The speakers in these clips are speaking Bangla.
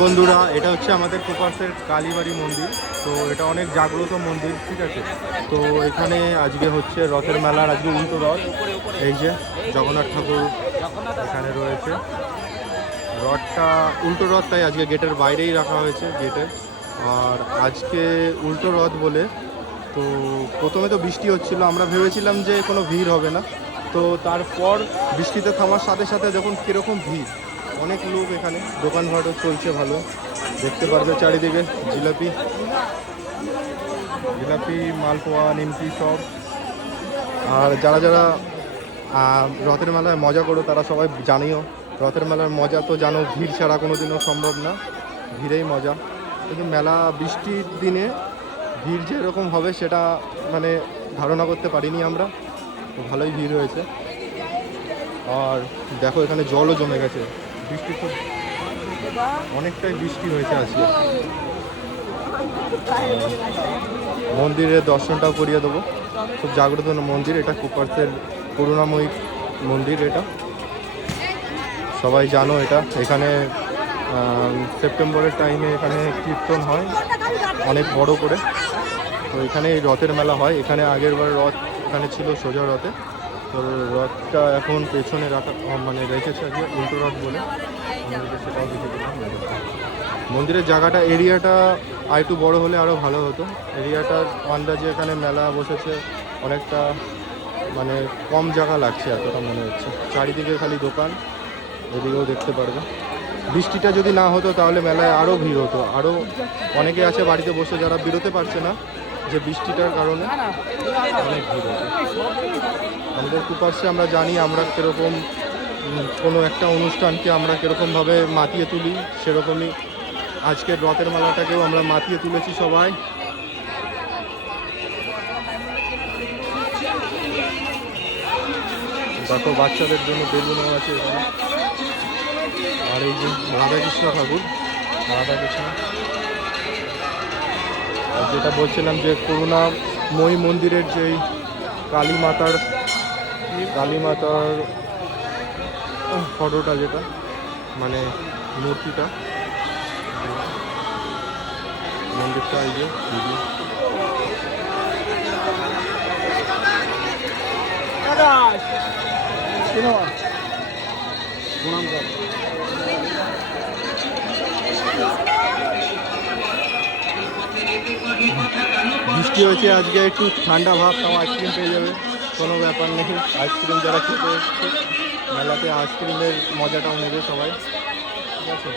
বন্ধুরা, এটা হচ্ছে আমাদের কোপাসের কালীবাড়ি মন্দির। তো এটা অনেক জাগ্রত মন্দির, ঠিক আছে? তো এখানে আজকে হচ্ছে রথের মেলার, আজকে উল্টো রথ। এই যে জগন্নাথ ঠাকুর এখানে রয়েছে। রথটা উল্টো রথ, তাই আজকে গেটের বাইরেই রাখা হয়েছে গেটের আর আজকে উল্টো রথ বলে, তো প্রথমে তো বৃষ্টি হচ্ছিল, আমরা ভেবেছিলাম যে কোনো ভিড় হবে না। তো তারপর বৃষ্টিতে থামার সাথে সাথে যখন কীরকম ভিড়। অনেক লোক এখানে। দোকানপাটও চলছে ভালো। দেখতে পারবে চারিদিকে জিলাপি। জিলাপি, মালপোয়া, নিমকি সব। আর যারা যারা রথের মেলায় মজা করো, তারা সবাই জানিও। রথের মেলার মজা তো জানো, ভিড় ছাড়া কোনো দিনও সম্ভব না। ভিড়েই মজা। কিন্তু মেলা বৃষ্টির দিনে ভিড় যেরকম হবে সেটা মানে ধারণা করতে পারিনি আমরা। ভালোই ভিড় হয়েছে আর দেখো এখানে জলও জমে গেছে। বৃষ্টি খুব অনেকটাই বৃষ্টি হয়েছে আজকে। মন্দিরের দর্শনটাও করিয়ে দেবো। খুব জাগ্রত মন্দির। এটা কুপার্সের করুণাময়ী মন্দির এটা। সবাই জানো এটা। এখানে সেপ্টেম্বরের টাইমে এখানে কীর্তন হয়। অনেক বড় করে। তো এখানে রথের মেলা হয়। এখানে আগের বার রথ এখানে ছিল সোজা রথে। তো রথটা এখন পেছনে রাখা মানে রেখেছে আজকে উল্টো রথ বলে। সেটাও দেখে মন্দিরের জায়গাটা, এরিয়াটা আর একটু বড় হলে আরও ভালো হতো। এরিয়াটার আন্দাজে এখানে মেলা বসেছে, অনেকটা মানে কম জায়গা লাগছে এতটা মনে হচ্ছে। চারিদিকে খালি দোকান, এদিকেও দেখতে পারবে। বৃষ্টিটা যদি না হতো তাহলে মেলায় আরও ভিড় হতো। আরও অনেকে আছে বাড়িতে বসে যারা বেরোতে পারছে না যে বৃষ্টিটার কারণে অনেক ভিড় আমাদের কুপার্সে আমরা জানি আমরা কীরকম কোনো একটা অনুষ্ঠানকে আমরা কীরকমভাবে মাতিয়ে তুলি, সেরকমই আজকের রথের মেলাটাকেও আমরা মাতিয়ে তুলেছি সবাই। দেখো, বাচ্চাদের জন্য বেলুনও আছে আর এই যে রাধাকৃষ্ণ ঠাকুর, রাধাকৃষ্ণ। যেটা বলছিলাম যে করুণাময়ী মন্দিরের যেই কালী মাতার কালী মাতার ফটোটা যেটা মানে মূর্তিটা, মন্দিরটা এই যে, এই বৃষ্টি হয়েছে আজকে? একটু ঠান্ডা ভাব, তাও আইসক্রিম পেয়ে যাবে। কোনো ব্যাপার নেই আইসক্রিম যারা খেতে মেলাতে আইসক্রিমের মজাটাও নেবে সবাই। ঠিক আছে?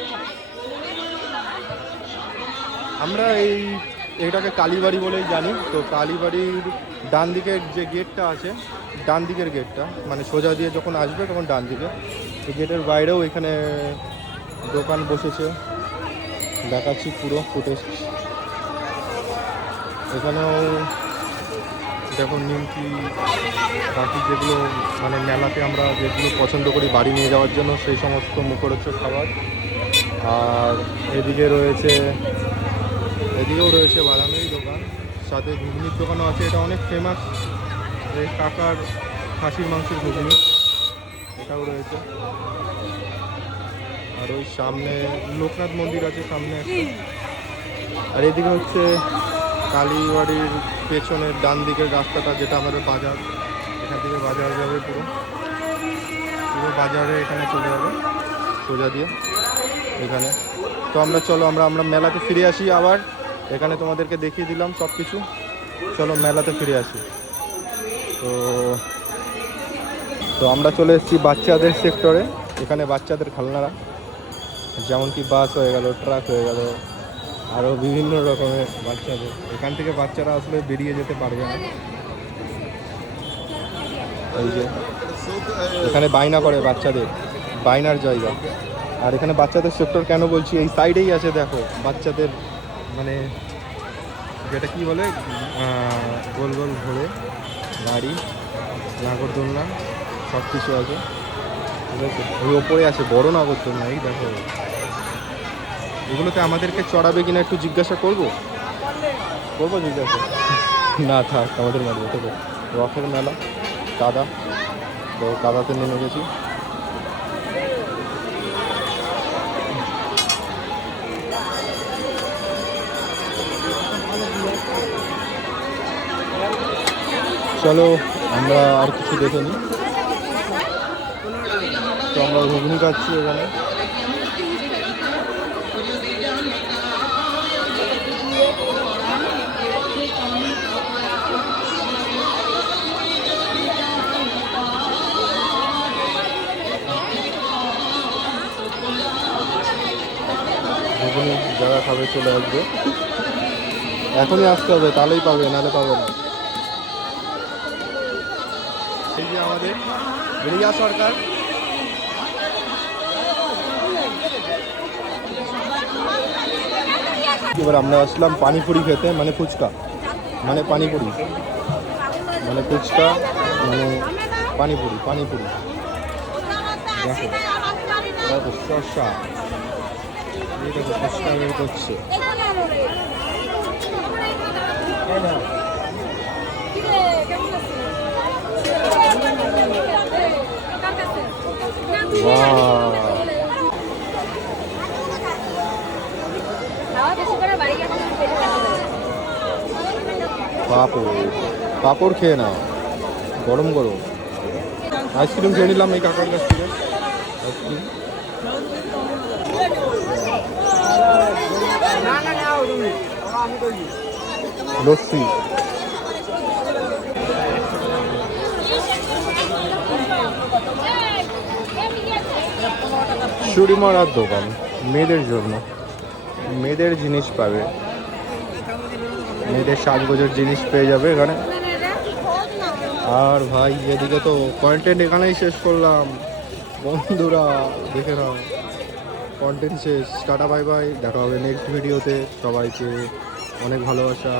আমরা এই, এটাকে কালীবাড়ি বলেই জানি। তো কালীবাড়ির ডান দিকের যে গেটটা আছে, ডান দিকের গেটটা মানে সোজা দিয়ে যখন আসবে তখন ডান দিকে। এই গেটের বাইরেও এখানে দোকান বসেছে। দেখাচ্ছি পুরো ফুটেজ। এখানেও দেখো নিমকি, বাকি যেগুলো মানে মেলাতে আমরা যেগুলো পছন্দ করি বাড়ি নিয়ে যাওয়ার জন্য, সেই সমস্ত মুখরোচক খাবার। আর এদিকে রয়েছে, এদিকেও রয়েছে বাদামেরই দোকান, সাথে ঘুগনির দোকানও আছে, এটা অনেক ফেমাস এই কাকার খাসির মাংসের ঘুগনি, এটাও রয়েছে। আর ওই সামনে লোকনাথ মন্দির আছে সামনে। আর এদিকে হচ্ছে কালীবাড়ির পেছনের ডান দিকের রাস্তাটা, যেটা আমাদের বাজার, এখান থেকে বাজার যাবে পুরো। পুরো বাজারে এখানে চলে যাবে, সোজা দিয়ে, এখানে। তো আমরা, চলো আমরা আমরা মেলাতে ফিরে আসি আবার। এখানে তোমাদেরকে দেখিয়ে দিলাম সব কিছু চলো মেলাতে ফিরে আসি। তো তো আমরা চলে এসেছি বাচ্চাদের সেক্টরে এখানে বাচ্চাদের খেলনারা। যেমন কি বাস হয়ে গেল ট্রাক হয়ে গেল। আরও বিভিন্ন রকমের বাচ্চাদের। এখান থেকে বাচ্চারা আসলে বেরিয়ে যেতে পারবে না। এই যে, এখানে বায়না করে বাচ্চাদের, বায়নার জায়গা। আর এখানে বাচ্চাদের সেক্টর কেন বলছি? এই সাইডেই আছে, দেখো, বাচ্চাদের মানে যেটা কি বলে? গোল গোল ঘোরে গাড়ি, নাগরদোলনা সব কিছু আছে। ঠিক আছে? ওই ওপরে আছে, বড় নাগরদোলনা, এই দেখো। এগুলোতে আমাদেরকে চড়াবে কিনা একটু জিজ্ঞাসা করব? করব জিজ্ঞাসা? না, থাক, আমাদের মেলা থেকে। রথের মেলা কাদা তো কাদাতে নেমে গেছি। চলো, আমরা আর কিছু দেখে নিই তো আমরা ঘুগনি খাচ্ছি এখানে। খাবে চলে আসবে। এখনই আসতে হবে, তাহলেই পাবে, নাহলে পাবে না। এই যে আমাদের রিয়া সরকার। এবার আমরা আসলাম পানিপুরি খেতে মানে ফুচকা। মানে পানিপুরি। মানে ফুচকা মানে পানিপুরি পানিপুরি। দেখো, শসা। করছে পাপড় পাপড় খেয়ে নাও। গরম গরম। আইসক্রিম খেয়ে নিলাম এই কাকার কাছ থেকে। Ice cream lassi. চুরি মারার দোকান, মেয়েদের জন্য। মেয়েদের জিনিস পাবে। মেয়েদের সাজগোজের জিনিস পেয়ে যাবে এখানে। আর ভাই, এদিকে তো কন্টেন্ট এখানেই শেষ করলাম। বন্ধুরা, দেখে নাও। কন্টেন্ট শেষ। টাটা বাই বাই দেখা হবে নেক্সট ভিডিওতে সবাইকে অনেক ভালোবাসা।